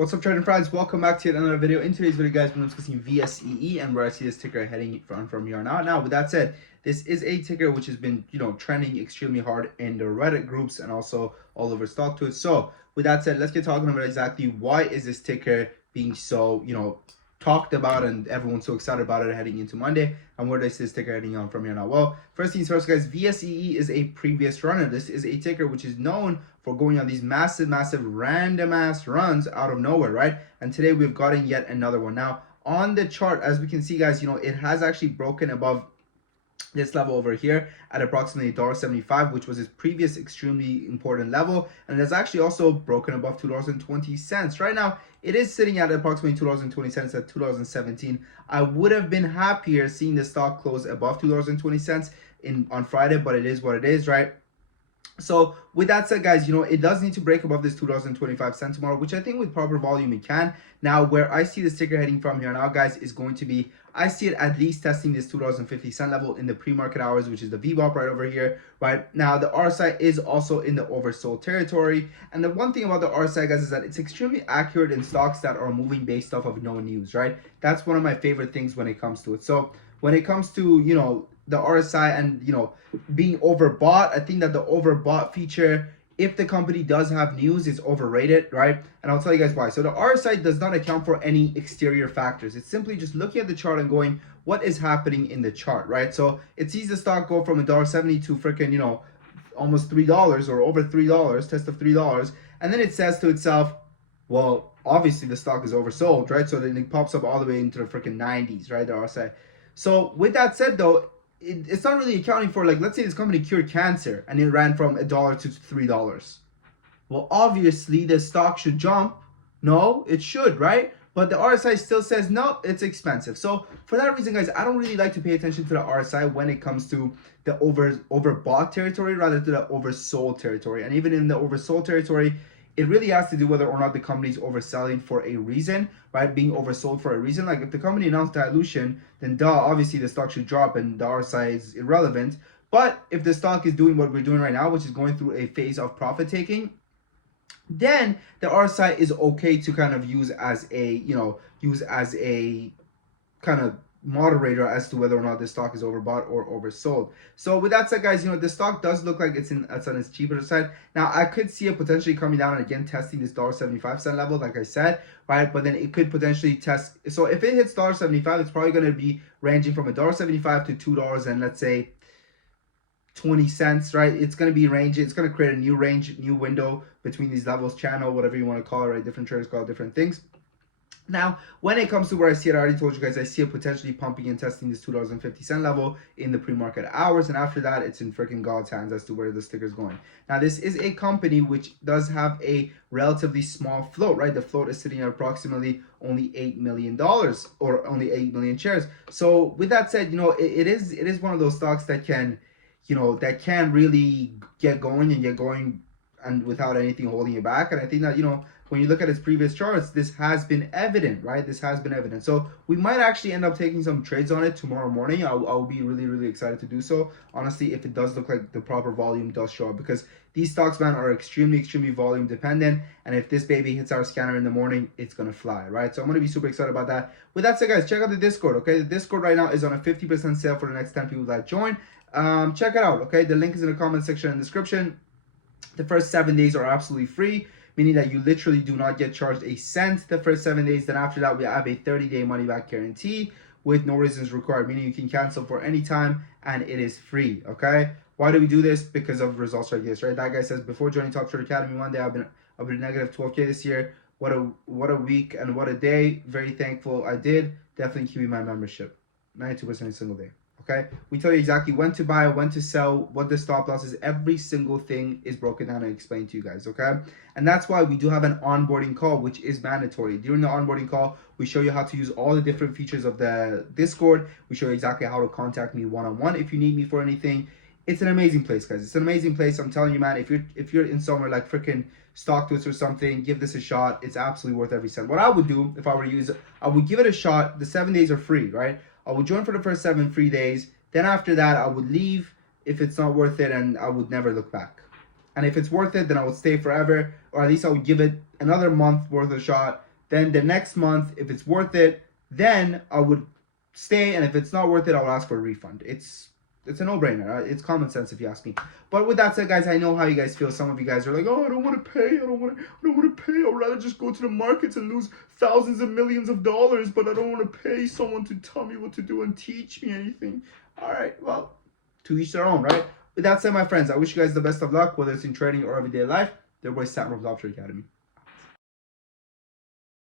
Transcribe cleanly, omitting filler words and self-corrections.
What's up, trading friends? Welcome back to yet another video. In today's video, guys, we're discussing Vsee and where I see this ticker heading from here on out. Now, with that said, this is a ticker which has been, trending extremely hard in the Reddit groups and also all over StockTwits. So, with that said, let's get talking about exactly why is this ticker being so, talked about and everyone's so excited about it heading into Monday, and where does this ticker heading on from here now? Well, first things first, guys, Vsee is a previous runner. This is a ticker which is known for going on these massive random ass runs out of nowhere, right? And today we've gotten yet another one. Now on the chart, as we can see, guys, it has actually broken above this level over here at approximately $1.75, which was its previous extremely important level, and it has actually also broken above $2.20. Right now it is sitting at approximately $2.20 at $2.17. I would have been happier seeing the stock close above $2.20 on Friday, but it is what it is, right? So with that said, guys, it does need to break above this $2.25 tomorrow, which I think with proper volume it can. Now, where I see the ticker heading from here now, guys, is going to be, I see it at least testing this $2.50 level in the pre-market hours, which is the VWAP right over here, right? Now, the RSI is also in the oversold territory. And the one thing about the RSI, guys, is that it's extremely accurate in stocks that are moving based off of no news, right? That's one of my favorite things when it comes to it. So when it comes to, the RSI and, being overbought, I think that the overbought feature, if the company does have news, is overrated, right? And I'll tell you guys why. So the RSI does not account for any exterior factors. It's simply just looking at the chart and going, what is happening in the chart, right? So it sees the stock go from $1.70 to freaking, almost $3 or over $3, test of $3. And then it says to itself, well, obviously the stock is oversold, right? So then it pops up all the way into the freaking 90s, right? The RSI. So with that said, though, it's not really accounting for, like, let's say this company cured cancer and it ran from $1 to $3. Well, obviously the stock should jump. No, it should, right? But the RSI still says no, it's expensive. So for that reason, guys, I don't really like to pay attention to the RSI when it comes to the overbought territory rather than the oversold territory. And even in the oversold territory, it really has to do whether or not the company is overselling for a reason, right? Being oversold for a reason. Like if the company announced dilution, then obviously the stock should drop and the RSI is irrelevant. But if the stock is doing what we're doing right now, which is going through a phase of profit taking, then the RSI is okay to kind of use as a, kind of moderator as to whether or not this stock is overbought or oversold. So with that said, guys, the stock does look like it's on its cheaper side. Now I could see it potentially coming down and again testing this $1.75 level, like I said, right? But then it could potentially test. So if it hits $1.75, it's probably going to be ranging from $1.75 to $2 and let's say 20 cents, right? It's going to be ranging. It's going to create a new range, new window between these levels, channel, whatever you want to call it, right? Different traders call it different things. Now, when it comes to where I see it, I already told you guys, I see it potentially pumping and testing this $2.50 level in the pre-market hours. And after that, it's in freaking God's hands as to where the sticker is going. Now, this is a company which does have a relatively small float, right? The float is sitting at approximately only $8 million or only 8 million shares. So with that said, it is one of those stocks that can, that can really get going and without anything holding it back. And I think that, when you look at its previous charts, this has been evident, right? This has been evident. So we might actually end up taking some trades on it tomorrow morning. I'll be really excited to do so, honestly, if it does look like the proper volume does show up, because these stocks, man, are extremely volume dependent. And if this baby hits our scanner in the morning, it's going to fly, right? So I'm going to be super excited about that. With that said, guys, check out the Discord, okay? The Discord right now is on a 50% sale for the next 10 people that join. Check it out, okay? The link is in the comment section and description. The first 7 days are absolutely free, meaning that you literally do not get charged a cent the first 7 days. Then after that, we have a 30-day money-back guarantee with no reasons required, meaning you can cancel for any time and it is free, okay? Why do we do this? Because of results like this, right? That guy says, before joining Top Trade Academy one day, I've been negative 12K this year. What a week and what a day. Very thankful I did. Definitely keeping my membership. 92% a single day. Okay, we tell you exactly when to buy, when to sell, what the stop loss is. Every single thing is broken down and explained to you guys, okay? And that's why we do have an onboarding call, which is mandatory. During the onboarding call, we show you how to use all the different features of the Discord. We show you exactly how to contact me one-on-one if you need me for anything. It's an amazing place, guys. It's an amazing place. I'm telling you, man, if you're in somewhere like freaking StockTwits or something, give this a shot. It's absolutely worth every cent. What I would do if I were to use it, I would give it a shot. The 7 days are free, right? I would join for the first 7 free days. Then after that, I would leave if it's not worth it, and I would never look back. And if it's worth it, then I would stay forever, or at least I would give it another month worth of shot, Then the next month, if it's worth it, then I would stay, and if it's not worth it, I'll ask for a refund. It's a no-brainer. Right? It's common sense if you ask me. But with that said, guys, I know how you guys feel. Some of you guys are like, oh, I don't want to pay. I don't want to pay. I'd rather just go to the markets and lose thousands and millions of dollars, but I don't want to pay someone to tell me what to do and teach me anything. All right, well, to each their own, right? With that said, my friends, I wish you guys the best of luck, whether it's in trading or everyday life. Their boy Sam from Option Academy.